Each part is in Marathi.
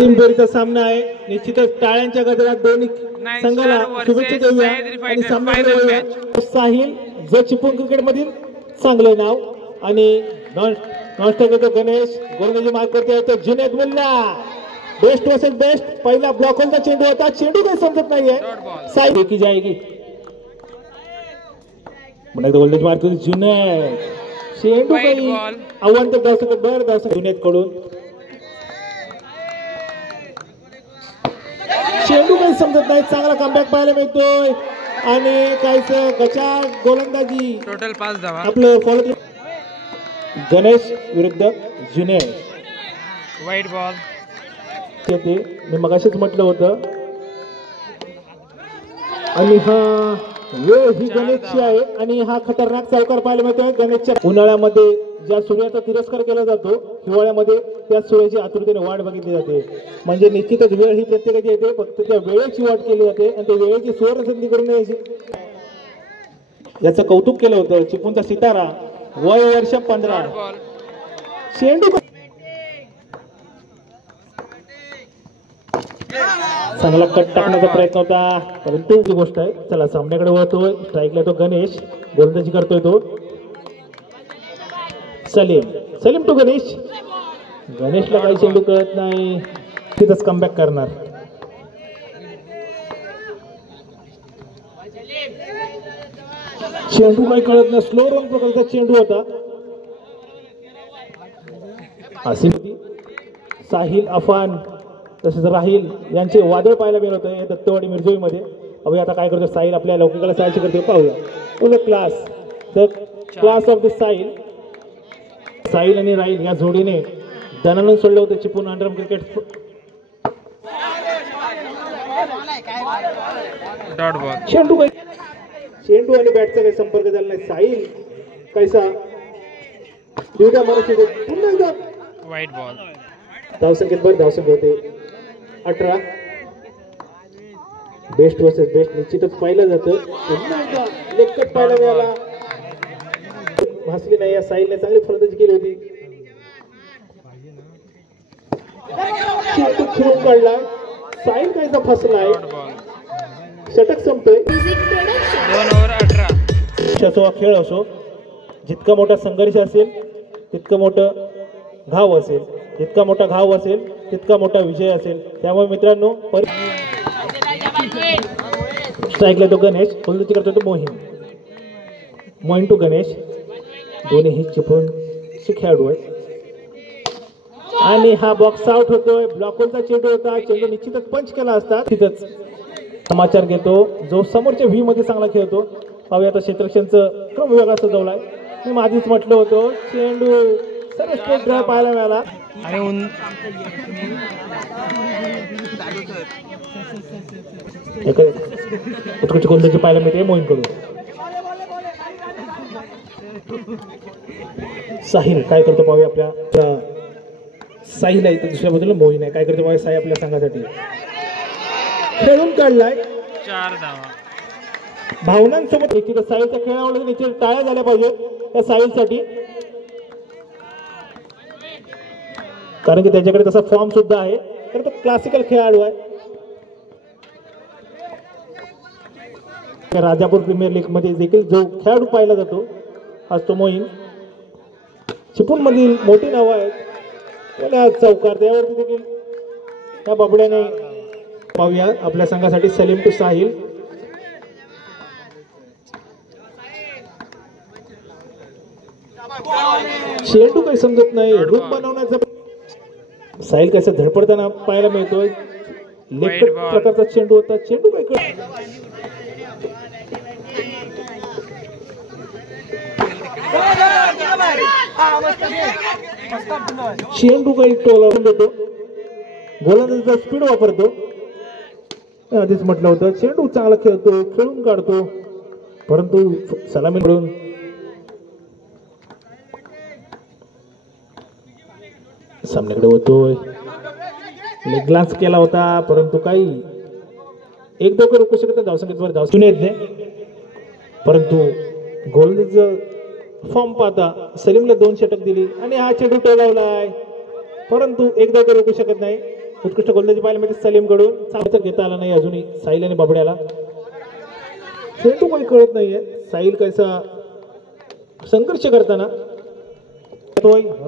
टीमबेरीचा सामना आहे. निश्चितच टाळ्यांच्या गजरात दोन्ही संघाला शुभेच्छा देऊया आणि सामना साहिल जो चिपळूण क्रिकेट मधील चांगलं नाव आणि नॉनस्टॉप गणेश गोलंदाजी मार्क करते तो Junaid Mulla. Best versus best. पहिला ब्लॉक होलचा चेंडू होता. चेंडू काही समजत नाहीये. साहिल की जाएगी पुन्हा गोलंदाजी मार्क करते जुनेद. चेंडू काही आव्हान तर धावसंख्येत जुनेद कडून चेंडू काही समजत नाही. चांगला कमबॅक पाहायला मिळतोय आणि काहीच गचाळ गोलंदाजी. टोटल 5 धावा आपलं फॉलो. गणेश विरुद्ध जुनेद. वाईट बॉल. मी मगाशीच म्हटलं होतं आणि हा वेळ ही गणेशची आहे आणि हा खतरनाक चौकार पाहायला मिळतोय गणेशच्या. उन्हाळ्यामध्ये ज्या सूर्याचा तिरस्कार केला जातो हिवाळ्यामध्ये त्या सूर्याची आतुरतेने वाट बघितली जाते. म्हणजे निश्चितच वेळ ही प्रत्येकाची येते फक्त त्या वेळेची वाट केली जाते आणि त्या वेळेची सुवर्ण संधी करून यायची. याचं कौतुक केलं होतं चिपळूणचा सितारा वय वर्ष 15. चेंडू चांगला कट टाकण्याचा प्रयत्न होता परंतु ही गोष्ट आहे. चला सामन्याकडे वळतोय. स्ट्राईकला तो गणेश गोलंदाजी करतोय तो सलीम टू गणेश. गणेशला काही चेंडू कळत नाही. तिथंच कमबॅक करणार. चेंडू काही कळत नाही. स्लो रन प्रकारचा चेंडू होता. साहिल अफान तसेच राहिल यांचे वादळ पाहायला मिळत होतं या दत्तवाडी मिरजोईमध्ये. अभि आता काय करतो साहिल आपल्या लौकिकाला साहाय्य करते पाहूया. फुल class the class of the Sahil आणि राहिल या जोडीने दणानून सोडलं होतं चिपळूण अंडरआर्म क्रिकेट. चेंडू आणि बॅटचा काही संपर्क झाला नाही. साहिल कैसा पुन्हा एकदा वाईट बॉल. धावसंख्येत धावसंख्या होते 18. बेस्ट वर्सेस बेस्ट निश्चितच पाहिलं जातं. पुन्हा एकदा लेगकट पाहायला मिळाला. भासली नाही. या साहिलने चांगली फलंदाजी केली होती. चेंडू खेळून काढला. साहिल काहीसा फसलाय. षटक संपतोय. 2 ओव्हर 18. खेळ असो जितका मोठा संघर्ष असेल तितकं मोठं घाव असेल. जितका मोठा घाव असेल तितका मोठा विजय असेल. त्यामुळे मित्रांनो स्ट्राईकला तो गणेश गोलंदाजी करतो तो मोहीन टू गणेश. दोन्ही चिपळूणचे खेळाडू आहेत आणि हा बॉक्स आउट होतोय. ब्लॉकचा चेंडू होता. चेंडू निश्चितच पंच केला असता. तिथंच समाचार घेतो जो समोरच्या व्ही मध्ये चांगला खेळतो. पाहूया आता क्षेत्ररक्षणचं क्रम वेगळा सजवलाय. मी आधीच म्हटलं होतं चेंडू सर्व स्ट्रेट ड्राइव्ह पाहायला मिळाला आणि उत्कृष्ट गोलंदाजी पाहायला मिळते मोहीन कडून. साहिल काय करतो पाहूया. आपल्या साहिल आहे दुसऱ्या बाजूला मोहीन आहे. काय करतो पाहूया साहिल आपल्या संघासाठी. खेळून काढलाय. 4 धावा. भावनांसोबत साहिलच्या खेळावर निश्चित टाळ्या झाल्या पाहिजे त्या साहिलसाठी कारण की त्याच्याकडे तसा फॉर्म सुद्धा आहे. तर तो क्लासिकल खेळाडू आहे. राजापूर प्रीमियर लीग मध्ये देखील जो खेळाडू पाहिला जातो आज तो मोहीन. चिपळूण मधील मोठी नावं आहेत चौकार त्यावरती देखील त्या बाबड्याने. पाहूया आपल्या संघासाठी सलीम टू साहिल. चेंडू काही समजत नाही. रूप बनवण्याचा साहिल कसं धडपडताना पाहायला मिळतोय. लेगकट प्रकारचा चेंडू होता. चेंडू काही चेंडू काही टोलावून देतो. गोलंदाजीचा स्पीड वापरतो. आधीच म्हटलं होतं चेंडू चांगला खेळतो खेळून काढतो परंतु सलामी मिळून सामन्याकडे होतोय. लेग ग्लान्स केला होता परंतु काही एक दोघं रोखू शकत धावसंख्येवर धावून येत नाही. परंतु गोलंदाजीचं फॉर्म पाहता सलीमला 2 षटक दिली आणि हा चेंडू टोलावलाय परंतु एक दोघं रोखू शकत नाही. उत्कृष्ट गोलंदाजी पाहायला मिळते सलीमकडून. चांगलं तर घेता आला नाही अजूनही साहिल आणि बाबड्याला. चेंडू काही कळत नाहीये साहिल कैसा संघर्ष करताना.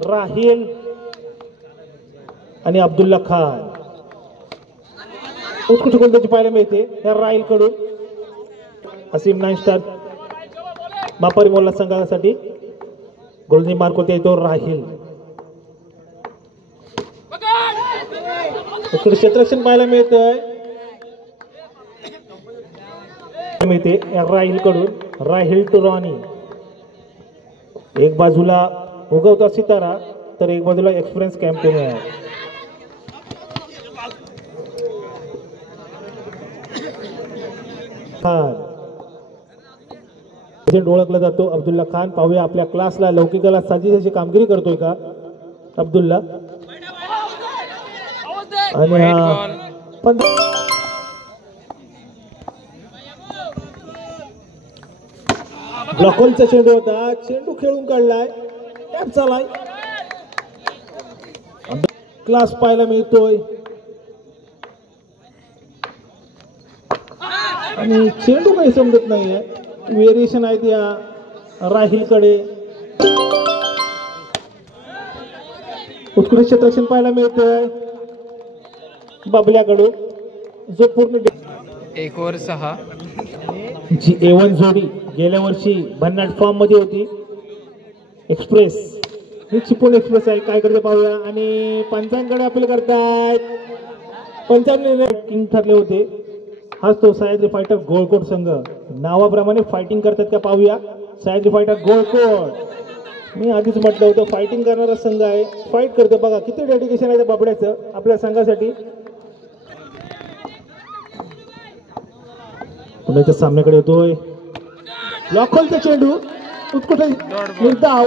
राहिल आणि अब्दुल्ला खान. उत्कृष्ट गोलंदाजी पाहायला मिळते या राहिल कडून. असीम 9 स्टार मापारी मोल्ला संघासाठी गोलंदाजी मार्क होते तो राहिल. उत्कृष्ट क्षेत्ररक्षण पाहायला मिळतंय मिळते राहिल कडून. राहिल टू रॉनी. एक बाजूला उगवता सितारा तर एक बाजूला एक्सपिरियन्स कॅम्पेन आहे. ओळखला जातो अब्दुल्ला खान. पाहूया आपल्या क्लासला लौकिकाला साजेशी कामगिरी करतोय का अब्दुल्ला. आणि हा ब्लॉकॉलचा चेंडू होता. चेंडू खेळून काढलाय. टॅप चालाय. क्लास पाहायला मिळतोय आणि चेंडू काही समजत नाहीये. व्हेरिएशन आहेत या राहिल कडे. उत्कृष्ट क्षेत्ररक्षण पाहायला मिळतंय बाबल्याकडून जो पूर्ण 1 ओव्हर 6. जी A1 जोडी गेल्या वर्षी भन्नाट फॉर्म मध्ये होती. एक्सप्रेस ही चिपळूण एक्सप्रेस आहे. काय करते पाहूया. आणि पंचांकडे अपील करतायत. पंचांनी किंग ठरले होते. हाच तो सह्याद्री फायटर गोळकोट संघ. नावाप्रमाणे फायटिंग करतात का पाहूया. सह्याद्री फायटर गोळकोट. मी आधीच म्हटलं होतं फायटिंग करणारा संघ आहे. फाईट करते बघा किती डेडिकेशन आहे त्या बाबड्याचं आपल्या संघासाठी. पुण्याच्या सामन्याकडे येतोय. लॉकलचा चेंडू. उत्कृष्ट निर्धाव.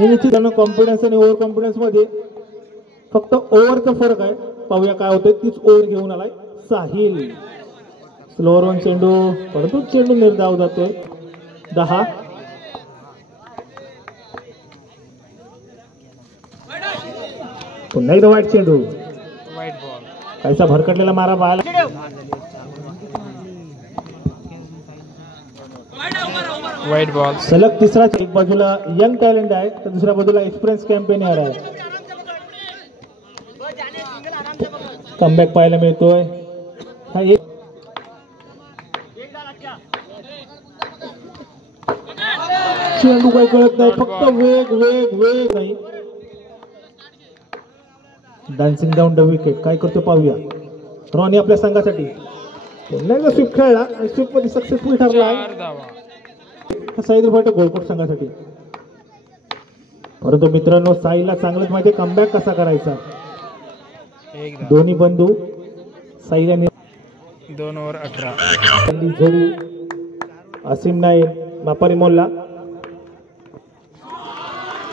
निश्चित कॉन्फिडन्स आणि ओव्हर कॉन्फिडन्स मध्ये फक्त ओव्हरचा फरक आहे. पाहूया काय होतंय. तीच ओव्हर घेऊन आलाय साहिल. स्लोअर वन चेंडू परंतु चेंडू निर्धाव जातोय. 10. पुन्हा एकदा वाईट चेंडू. वाईट बॉल. कायचा भरकटलेला मारा पाहायला. वाईट बॉल. सलग तिसरा. एक बाजूला यंग टॅलेंट आहे तर दुसऱ्या बाजूला एक्सपिरियन्स कॅम्पेनियर आहे. कमबॅक पाहायला मिळतोय. हा एक चेंडू काही कळत नाही. फक्त वेग वेग वेग नाही. Dancing down the wicket. काय करतो पाहूया. रॉनी आपल्या संघासाठी पुन्हा स्वीप खेळला आणि स्वीप मध्ये सक्सेसफुल ठरला आहे. 4 धावा. सह्याद्री फायटर गोळकोट संघासाठी. परंतु मित्रांनो साईला चांगलंच माहिती कमबॅक कसा करायचा. 1 धावा. दोन्ही बंधू साईला 2 ओव्हर 18. जोडी असीम नाईक मापारी मोल्ला.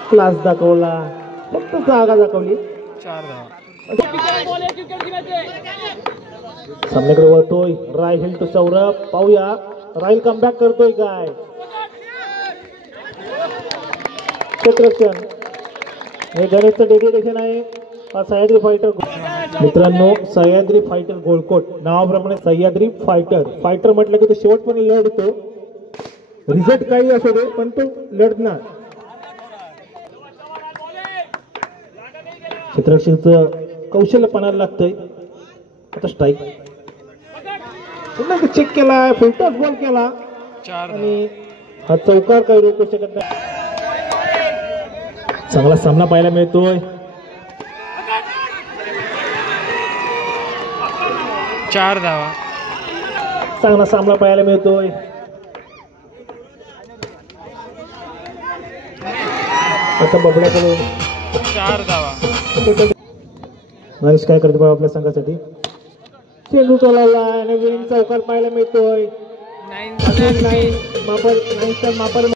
क्लास दाखवला. फक्त जागा दाखवली. 4 धावा. सामन्याकडे वळतोय राहिल टू सौरभ. पाहूया राहिल कमबॅक करतोय काय. क्षेत्ररक्षण हे गणेशचं डेडिकेशन आहे. हा सह्याद्री फायटर. मित्रांनो सह्याद्री फायटर गोळकोट नावाप्रमाणे सह्याद्री फायटर. फायटर म्हटलं की तो शेवटपर्यंत लढतो. रिझल्ट काही असू दे पण तो लढणार. क्षेत्ररक्षणाचं कौशल्य पणाला लागतंय. आता स्ट्राईक. पुन्हा चेक केला. फुलटॉस बॉल केला 4 धावा. आणि हा चौकार काही रोखू शकत नाही. चांगला सामना पाहायला मिळतोय. 4 धावा. चांगला सामना पाहायला मिळतोय. आता बबड्याकडे 4 धावा. महेश काय करतो आपल्या संघासाठी. चेंडू टोलाला आणि विनिंग चौकार पाहायला मिळतोय. 9 मापर